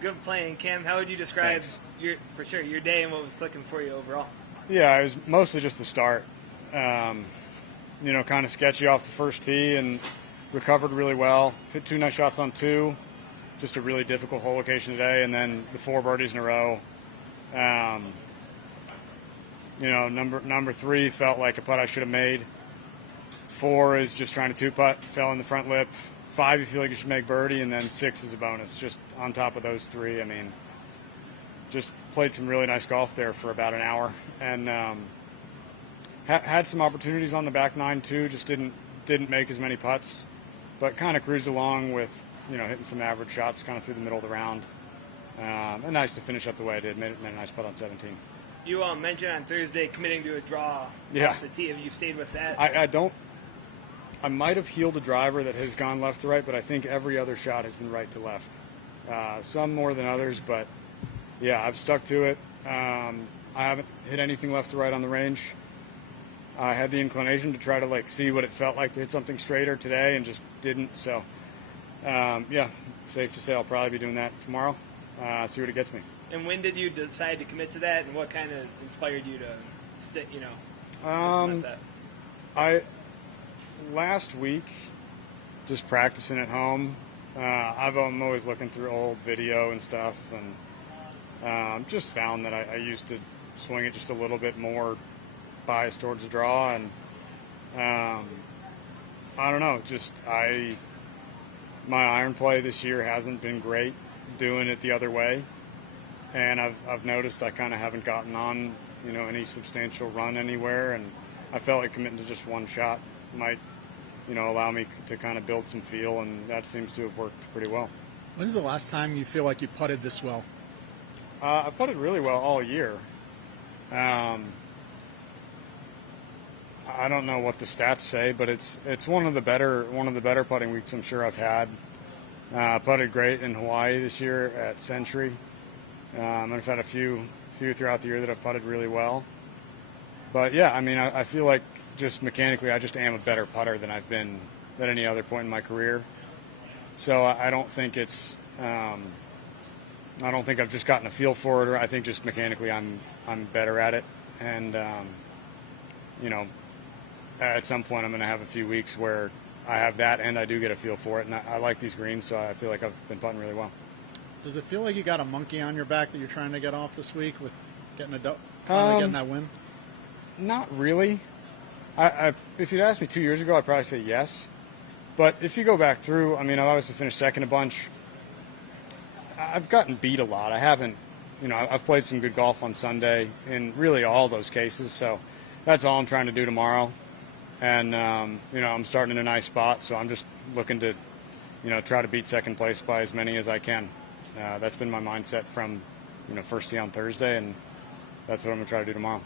Good playing, Cam. How would you describe your day and what was clicking for you overall? Yeah, it was mostly just the start. Kind of sketchy off the first tee and recovered really well. Hit 2 nice shots on 2. Just a really difficult hole location today, and then the 4 birdies in a row. Number 3 felt like a putt I should have made. 4 is just trying to 2-putt, fell in the front lip. 5, you feel like you should make birdie, and then 6 is a bonus. Just on top of those 3, just played some really nice golf there for about an hour, and had some opportunities on the back 9 too. Just didn't make as many putts, but kind of cruised along with hitting some average shots kind of through the middle of the round. And nice to finish up the way I did. Made a nice putt on 17. You mentioned on Thursday committing to a draw off the tee. Have you stayed with that? I might have heeled a driver that has gone left to right, but I think every other shot has been right to left. Some more than others, but yeah, I've stuck to it. I haven't hit anything left to right on the range. I had the inclination to try to see what it felt like to hit something straighter today and just didn't. So, safe to say I'll probably be doing that tomorrow. See what it gets me. And when did you decide to commit to that, and what kind of inspired you to stick, that? Last week, just practicing at home, I'm always looking through old video and stuff, and just found that I used to swing it just a little bit more biased towards the draw, and I don't know, my iron play this year hasn't been great doing it the other way, and I've noticed I kind of haven't gotten on any substantial run anywhere, and I felt like committing to just one shot might allow me to kind of build some feel, and that seems to have worked pretty well. When's the last time you feel like you putted this well? I've putted really well all year. I don't know what the stats say, but it's one of the better putting weeks I'm sure I've had. Putted great in Hawaii this year at Century. I've had a few throughout the year that I've putted really well. But yeah, I feel like just mechanically I just am a better putter than I've been at any other point in my career. So I don't think it's I don't think I've just gotten a feel for it, or I think just mechanically I'm better at it. And at some point I'm going to have a few weeks where I have that and I do get a feel for it, and I like these greens, so I feel like I've been putting really well. Does it feel like you got a monkey on your back that you're trying to get off this week with finally getting that win? Not really. If you'd asked me 2 years ago, I'd probably say yes. But if you go back through, I've obviously finished second a bunch. I've gotten beat a lot. I haven't, I've played some good golf on Sunday in really all those cases. So that's all I'm trying to do tomorrow. And, I'm starting in a nice spot. So I'm just looking to, try to beat second place by as many as I can. That's been my mindset from, first tee on Thursday. And that's what I'm going to try to do tomorrow.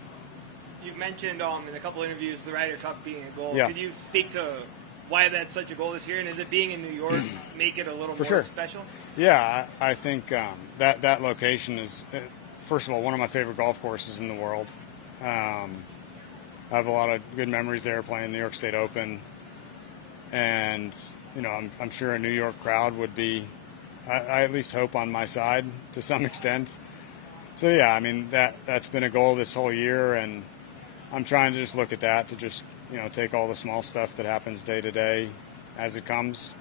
You've mentioned in a couple interviews the Ryder Cup being a goal. Yeah. Could you speak to why that's such a goal this year, and is it being in New York make it a little more sure. special? Yeah, I think that location is, first of all, one of my favorite golf courses in the world. I have a lot of good memories there playing New York State Open, and I'm sure a New York crowd would be, I at least hope, on my side to some extent. So yeah, that's been a goal this whole year, and I'm trying to just look at that, to just, take all the small stuff that happens day to day as it comes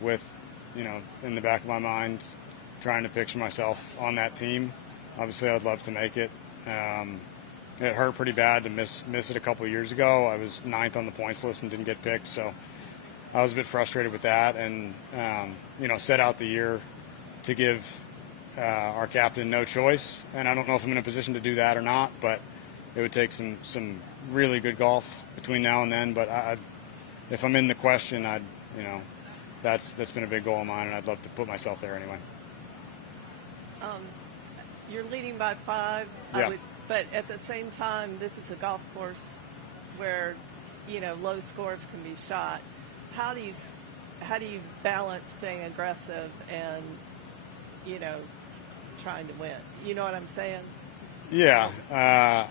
with, in the back of my mind, trying to picture myself on that team. Obviously, I'd love to make it. It hurt pretty bad to miss it a couple of years ago. I was 9th on the points list and didn't get picked, so I was a bit frustrated with that, and, set out the year to give our captain no choice. And I don't know if I'm in a position to do that or not, but it would take some really good golf between now and then. But if I'm in the question, that's been a big goal of mine, and I'd love to put myself there anyway. You're leading by 5, yeah. But at the same time, this is a golf course where low scores can be shot. How do you balance staying aggressive and trying to win? You know what I'm saying? Yeah.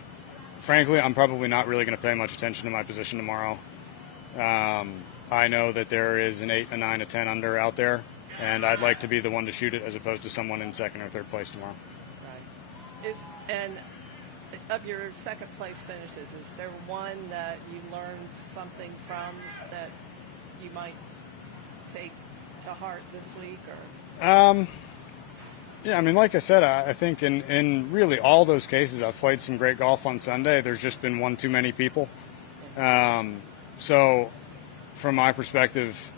Frankly, I'm probably not really going to pay much attention to my position tomorrow. I know that there is an 8, a 9, a 10 under out there, and I'd like to be the one to shoot it as opposed to someone in second or third place tomorrow. Right. And of your second place finishes, is there one that you learned something from that you might take to heart this week? Or Yeah, I mean, like I said, I think in really all those cases, I've played some great golf on Sunday. There's just been one too many people. So from my perspective,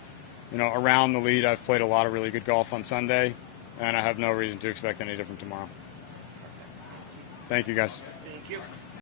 around the lead, I've played a lot of really good golf on Sunday, and I have no reason to expect any different tomorrow. Thank you, guys. Thank you.